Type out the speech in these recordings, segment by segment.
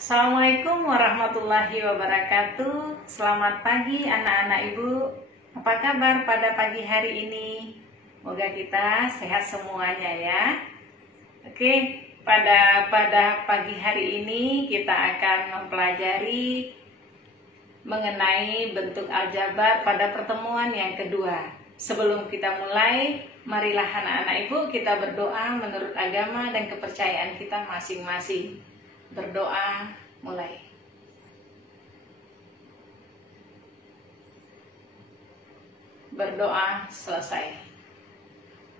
Assalamualaikum warahmatullahi wabarakatuh. Selamat pagi anak-anak ibu. Apa kabar pada pagi hari ini? Semoga kita sehat semuanya ya. Oke, pada pagi hari ini kita akan mempelajari mengenai bentuk aljabar pada pertemuan yang kedua. Sebelum kita mulai, marilah anak-anak ibu kita berdoa menurut agama dan kepercayaan kita masing-masing. Berdoa mulai. Berdoa selesai.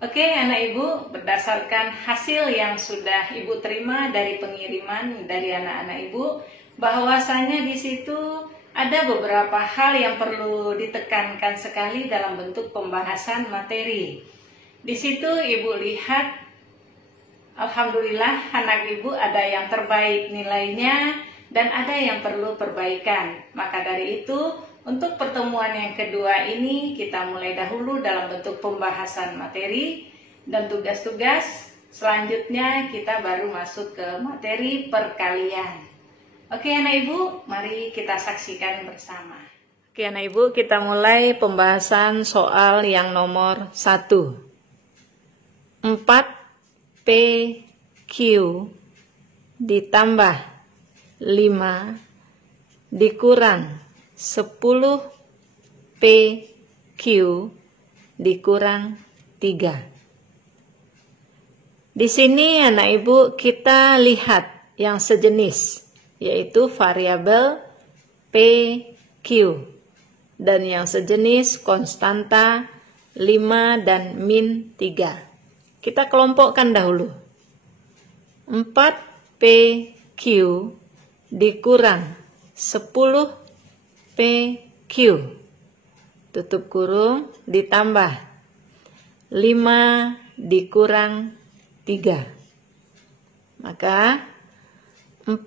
Oke anak ibu, berdasarkan hasil yang sudah ibu terima dari pengiriman dari anak-anak ibu, bahwasanya di situ ada beberapa hal yang perlu ditekankan sekali dalam bentuk pembahasan materi. Di situ ibu lihat, alhamdulillah anak ibu ada yang terbaik nilainya dan ada yang perlu perbaikan. Maka dari itu untuk pertemuan yang kedua ini kita mulai dahulu dalam bentuk pembahasan materi dan tugas-tugas. Selanjutnya kita baru masuk ke materi perkalian. Oke anak ibu, mari kita saksikan bersama. Oke anak ibu, kita mulai pembahasan soal yang nomor 1. 4PQ ditambah 5 dikurang 10PQ dikurang 3. Di sini anak ibu kita lihat yang sejenis, yaitu variabel PQ dan yang sejenis konstanta 5 dan min 3. Kita kelompokkan dahulu. 4PQ dikurang 10PQ tutup kurung ditambah 5 dikurang 3. Maka 4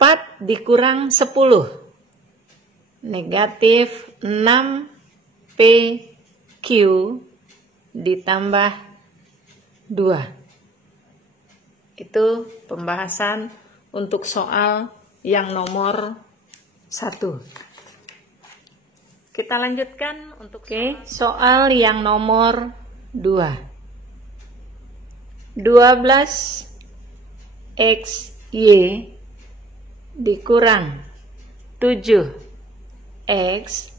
dikurang 10 negatif 6PQ ditambah 2. Itu pembahasan untuk soal yang nomor 1. Kita lanjutkan untuk soal yang nomor 2. 12XY dikurang 7X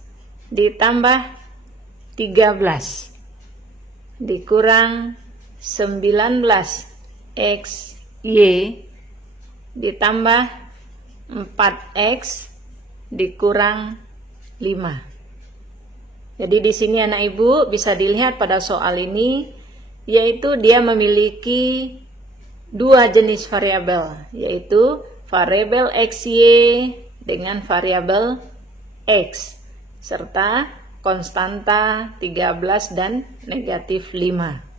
ditambah 13 dikurang 19XY ditambah 4X dikurang 5. Jadi di sini anak ibu bisa dilihat pada soal ini, yaitu dia memiliki dua jenis variabel, yaitu variabel XY dengan variabel X serta konstanta 13 dan negatif 5.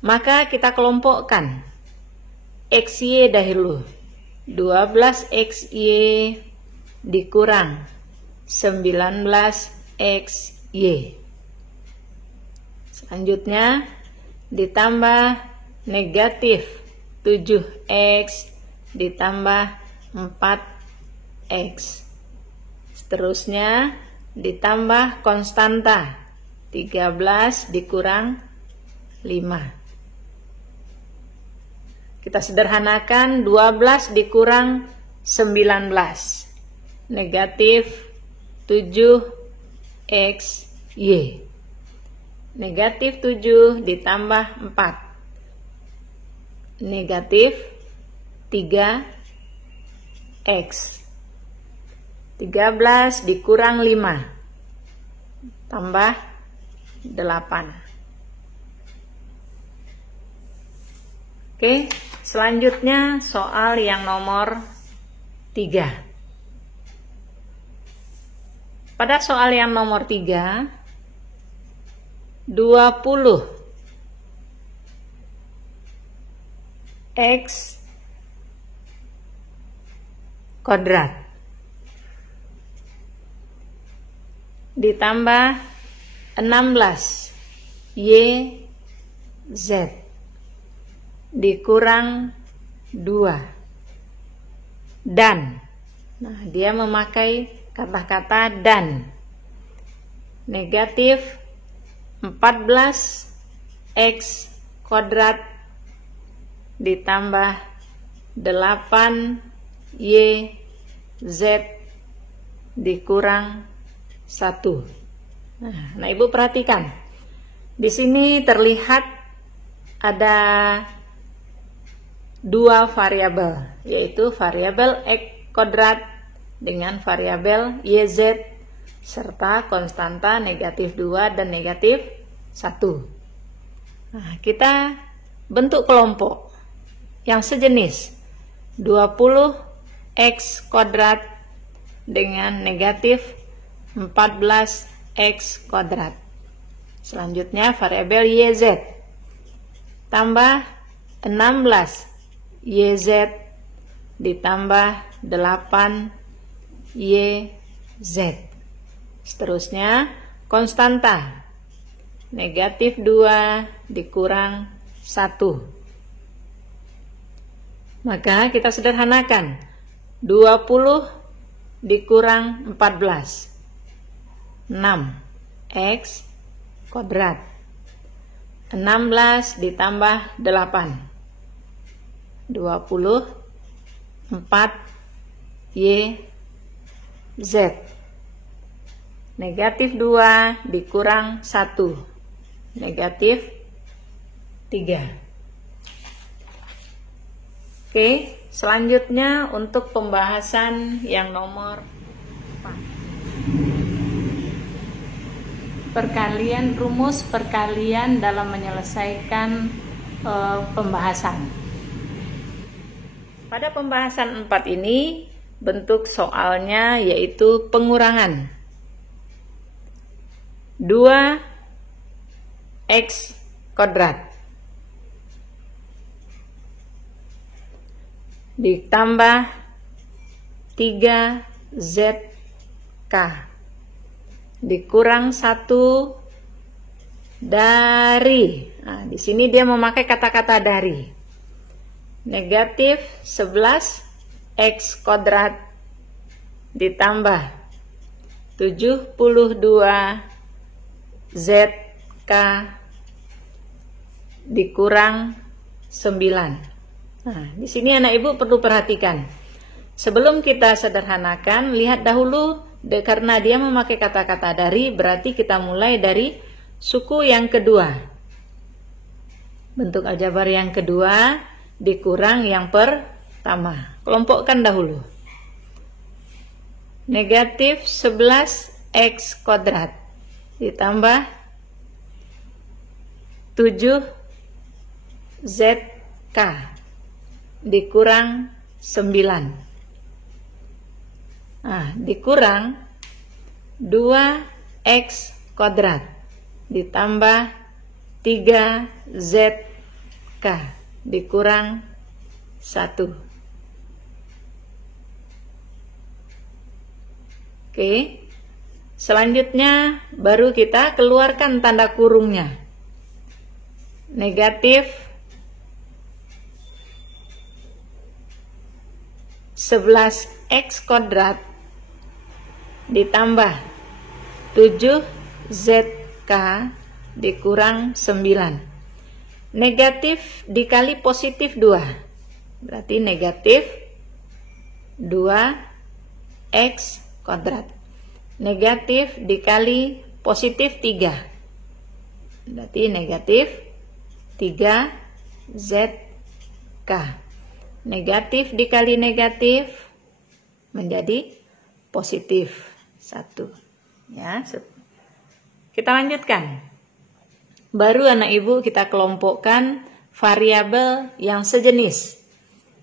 Maka kita kelompokkan XY dahulu. 12XY dikurang 19XY. Selanjutnya ditambah negatif 7X ditambah 4X. Seterusnya ditambah konstanta 13 dikurang 5. Kita sederhanakan 12 dikurang 19 negatif 7XY. Negatif 7 ditambah 4 negatif 3X. 13 dikurang 5 tambah 8. Oke, selanjutnya soal yang nomor 3. Pada soal yang nomor 3, 20 X kuadrat ditambah 16 Y Z dikurang 2 dan Nah, dia memakai kata-kata dan. Negatif 14x kuadrat ditambah 8yz dikurang 1. Nah, Ibu perhatikan. Di sini terlihat ada dua variabel, yaitu variabel x kuadrat dengan variabel yz serta konstanta negatif 2 dan negatif 1. Nah, kita bentuk kelompok yang sejenis 20x kuadrat dengan negatif 14x kuadrat. Selanjutnya variabel yz tambah 16yz ditambah 8yz. Seterusnya konstanta negatif 2 dikurang 1. Maka kita sederhanakan 20 dikurang 14 6x kuadrat. 16 ditambah 8 24yz. Negatif 2 dikurang 1 negatif 3. Oke, selanjutnya untuk pembahasan yang nomor 4. Rumus perkalian dalam menyelesaikan pembahasan. Pada pembahasan 4 ini, bentuk soalnya yaitu pengurangan. 2x kuadrat ditambah 3zk dikurang 1 dari. Nah, di sini dia memakai kata-kata dari. Negatif 11x kuadrat ditambah 72zk dikurang 9. Nah, di sini anak ibu perlu perhatikan. Sebelum kita sederhanakan, lihat dahulu karena dia memakai kata-kata dari, berarti kita mulai dari suku yang kedua. Bentuk aljabar yang kedua dikurang yang pertama. Kelompokkan dahulu. Negatif 11x kuadrat ditambah 7zk dikurang 9. Nah, dikurang 2x kuadrat ditambah 3zk dikurang 1. Oke, selanjutnya baru kita keluarkan tanda kurungnya. Negatif 11x kuadrat ditambah 7zk dikurang 9. Negatif dikali positif 2. Berarti negatif 2x kuadrat. Negatif dikali positif 3. Berarti negatif 3zk. Negatif dikali negatif menjadi positif 1. Ya, kita lanjutkan. Baru anak ibu kita kelompokkan variabel yang sejenis,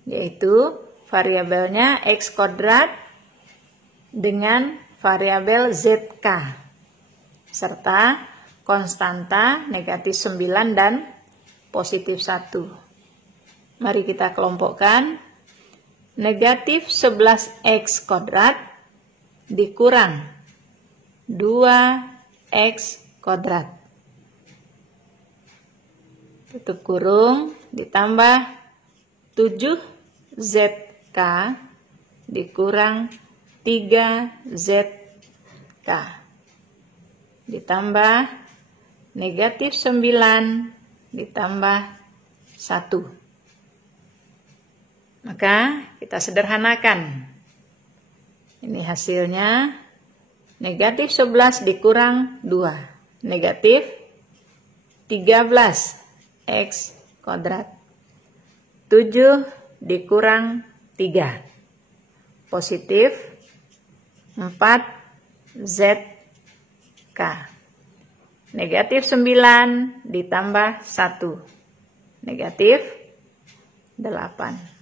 yaitu variabelnya x kuadrat dengan variabel zk serta konstanta negatif 9 dan positif 1. Mari kita kelompokkan. Negatif 11x kuadrat dikurang 2x kuadrat. Tutup kurung ditambah 7zk dikurang 3ZK ditambah negatif 9 ditambah 1. Maka kita sederhanakan. Ini hasilnya negatif 11 dikurang 2. Negatif 13x kuadrat. 7 dikurang 3. Positif 4ZK. Negatif 9 ditambah 1. Negatif 8.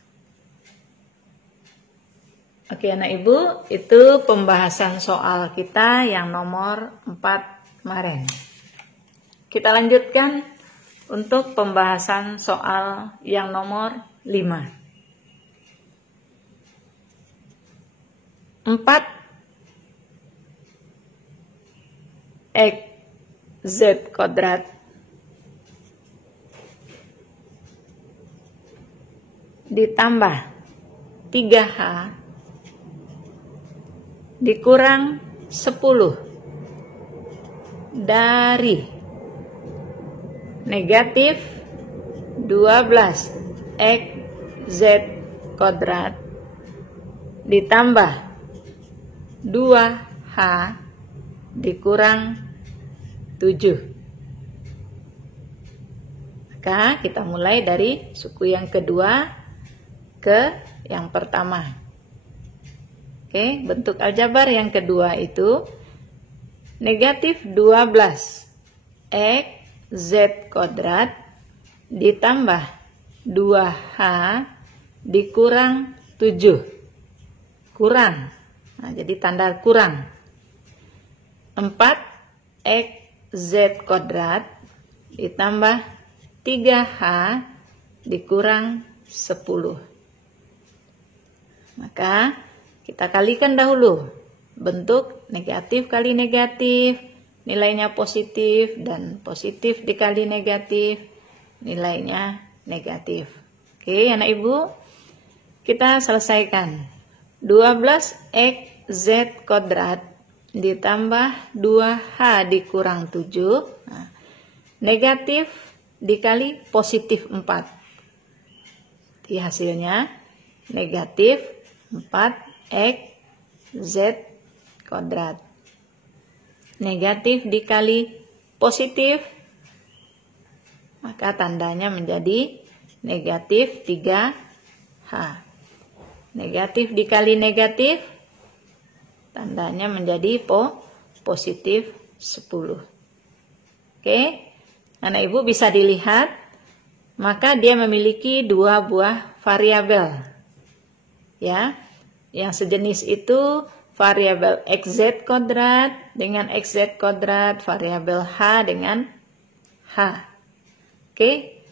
Oke anak ibu, itu pembahasan soal kita yang nomor 4 kemarin. Kita lanjutkan untuk pembahasan soal yang nomor 5. 4x(z) kuadrat ditambah 3h dikurang 10 dari negatif 12x(z) kuadrat ditambah 2h dikurang 7. Maka kita mulai dari suku yang kedua ke yang pertama. Oke, bentuk aljabar yang kedua itu negatif 12x(z) kuadrat ditambah 2h dikurang 7. Kurang. Nah, jadi tanda kurang. 4x(z) kuadrat ditambah 3h dikurang 10. Maka kita kalikan dahulu. Bentuk negatif kali negatif, nilainya positif, dan positif dikali negatif, nilainya negatif. Oke, anak ibu, kita selesaikan. 12x(z) kuadrat ditambah 2h dikurang 7. Nah, negatif dikali positif 4. Jadi hasilnya negatif 4x(z) kuadrat. Negatif dikali positif, maka tandanya menjadi negatif 3h. Negatif dikali negatif, tandanya menjadi positif 10. Oke, anak ibu bisa dilihat, maka dia memiliki dua buah variabel. Ya, yang sejenis itu variabel xz kuadrat dengan xz kuadrat, variabel h dengan h. Oke,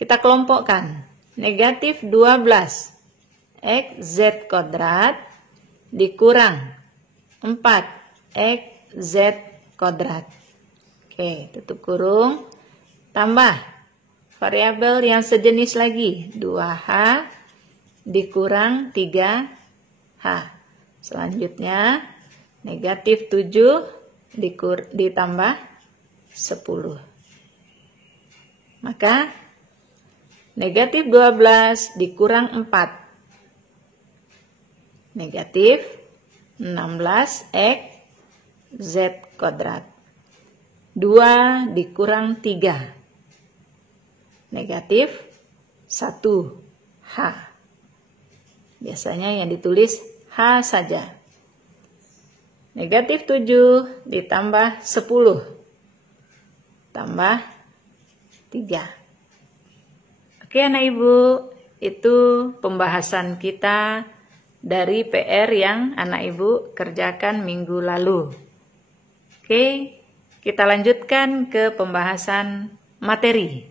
kita kelompokkan. Negatif 12xz kuadrat dikurang 4xz kuadrat. Oke, tutup kurung, tambah variabel yang sejenis lagi, 2h dikurang 3h. Selanjutnya negatif 7 ditambah 10. Maka negatif 12 dikurang 4. Negatif 16xz kuadrat. 2 dikurang 3. Negatif 1h. Biasanya yang ditulis h saja. Negatif 7 ditambah 10. Tambah 3. Oke anak ibu, itu pembahasan kita dari PR yang anak ibu kerjakan minggu lalu. Oke, kita lanjutkan ke pembahasan materi.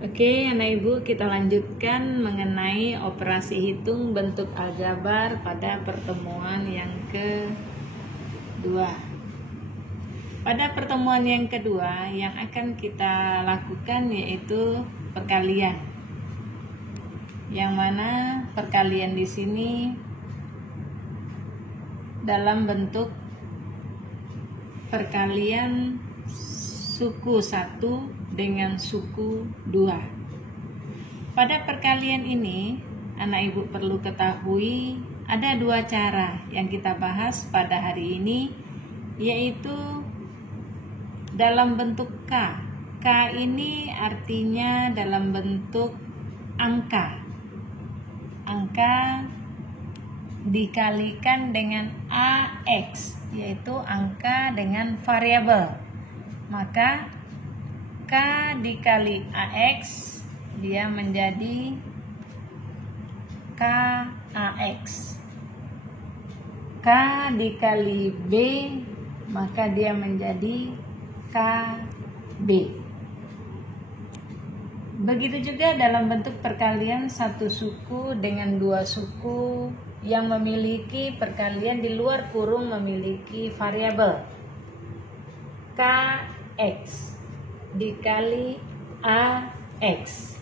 Oke, anak ibu, kita lanjutkan mengenai operasi hitung bentuk aljabar pada pertemuan yang kedua. Pada pertemuan yang kedua yang akan kita lakukan yaitu perkalian. Yang mana perkalian di sini dalam bentuk perkalian suku 1 dengan suku 2. Pada perkalian ini, anak ibu perlu ketahui ada dua cara yang kita bahas pada hari ini, yaitu dalam bentuk K. K ini artinya dalam bentuk angka. Angka dikalikan dengan AX, yaitu angka dengan variabel. Maka K dikali AX dia menjadi KAX. K dikali B maka dia menjadi KB. Begitu juga dalam bentuk perkalian satu suku dengan dua suku yang memiliki perkalian di luar kurung memiliki variabel. KX dikali AX.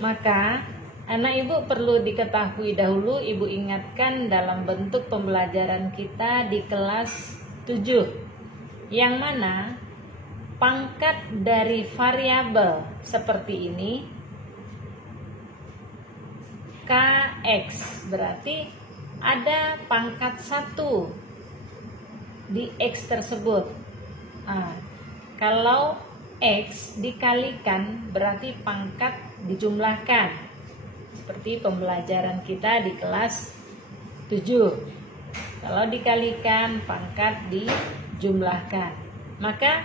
Maka anak ibu perlu diketahui dahulu, ibu ingatkan dalam bentuk pembelajaran kita di kelas 7, yang mana pangkat dari variabel seperti ini KX berarti ada pangkat 1 di X tersebut. Kalau X dikalikan berarti pangkat dijumlahkan, seperti pembelajaran kita di kelas 7. Kalau dikalikan pangkat dijumlahkan, maka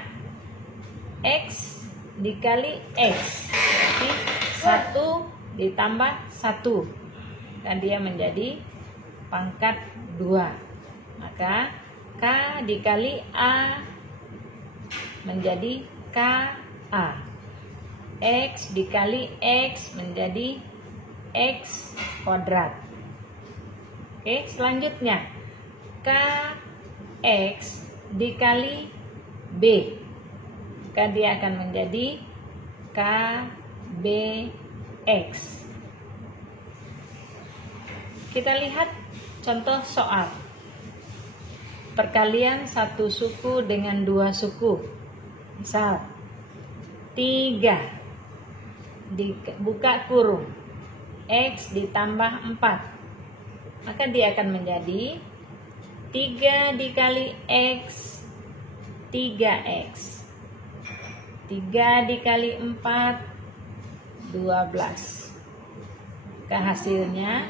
X dikali X berarti 1 ditambah 1 dan dia menjadi pangkat 2. Maka K dikali A menjadi KA. X dikali X menjadi X kuadrat. Oke, selanjutnya KX dikali B, maka dia akan menjadi KBX. Kita lihat contoh soal perkalian satu suku dengan dua suku. Misal 3 dibuka kurung X ditambah 4, maka dia akan menjadi 3 dikali X 3X, 3 dikali 4 12. Maka hasilnya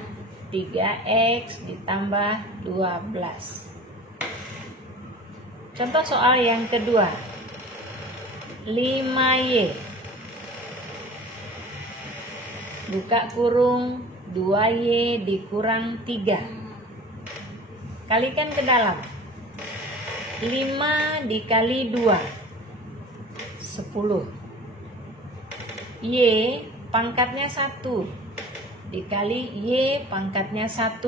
3X ditambah 12. Contoh soal yang kedua, 5Y buka kurung 2Y dikurang 3, kalikan ke dalam. 5 dikali 2 10. Y pangkatnya 1 dikali Y pangkatnya 1,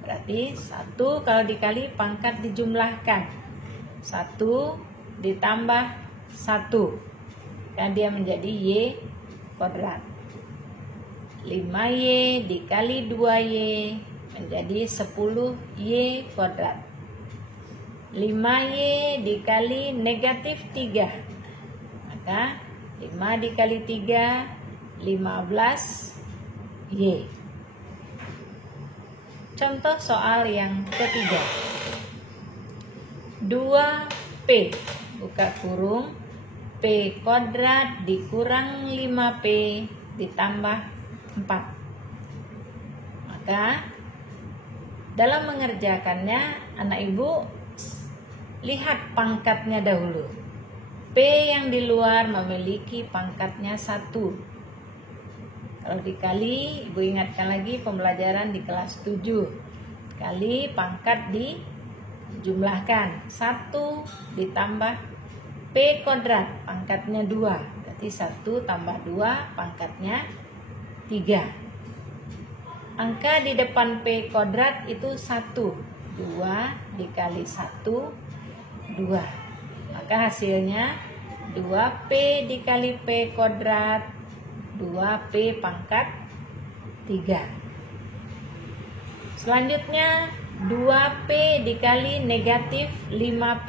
berarti 1 kalau dikali pangkat dijumlahkan, 1 ditambah 1 dan dia menjadi Y kuadrat. 5Y dikali 2Y menjadi 10Y kuadrat. 5Y dikali negatif 3, maka 5 dikali 3 15Y. Contoh soal yang ketiga, 2P buka kurung P kuadrat dikurang 5P ditambah 4. Maka dalam mengerjakannya anak ibu lihat pangkatnya dahulu. P yang di luar memiliki pangkatnya 1. Kalau dikali, ibu ingatkan lagi pembelajaran di kelas 7. Kali pangkat dijumlahkan, 1 ditambah P kuadrat pangkatnya 2, berarti 1 tambah 2 pangkatnya 3. Angka di depan P kuadrat itu 1. 2 dikali 1 2. Maka hasilnya 2P dikali P kuadrat 2P pangkat 3. Selanjutnya 2P dikali negatif 5P.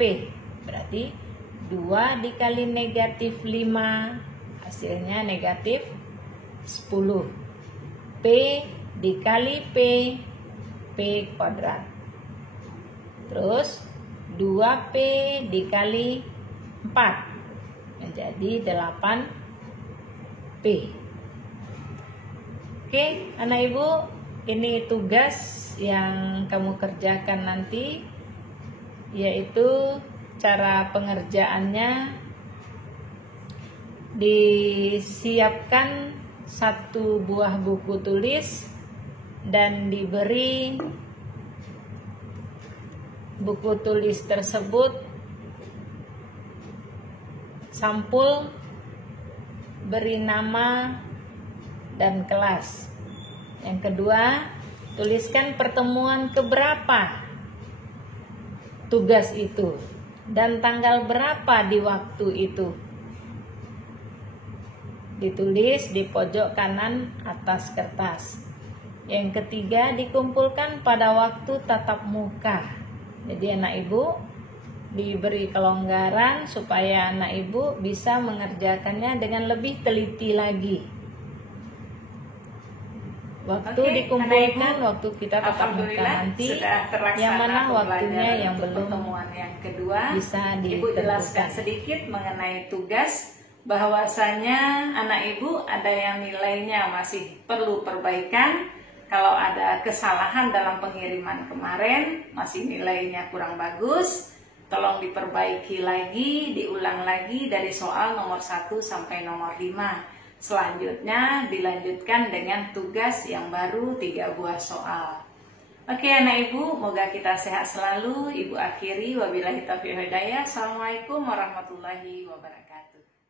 Berarti 2 dikali negatif 5 hasilnya negatif 10. P dikali P, P kuadrat. Terus 2P dikali 4 menjadi 8P. Oke, anak ibu, ini tugas yang kamu kerjakan nanti, yaitu cara pengerjaannya disiapkan 1 buah buku tulis dan diberi buku tulis tersebut sampul, beri nama dan kelas. Yang kedua, tuliskan pertemuan keberapa tugas itu dan tanggal berapa di waktu itu. Ditulis di pojok kanan atas kertas. Yang ketiga, dikumpulkan pada waktu tatap muka. Jadi anak ibu diberi kelonggaran supaya anak ibu bisa mengerjakannya dengan lebih teliti lagi. Waktu dikumpulkan, waktu kita tatap muka nanti, yang mana waktunya yang belum pertemuan yang kedua, bisa Ibu jelaskan ditentukan. sedikit mengenai tugas, bahwasanya anak ibu ada yang nilainya masih perlu perbaikan. Kalau ada kesalahan dalam pengiriman kemarin, masih nilainya kurang bagus, tolong diperbaiki lagi, diulang lagi dari soal nomor 1 sampai nomor 5. Selanjutnya dilanjutkan dengan tugas yang baru 3 buah soal. Oke anak ibu, moga kita sehat selalu. Ibu akhiri, wabillahi taufiq hidayah. Assalamualaikum warahmatullahi wabarakatuh.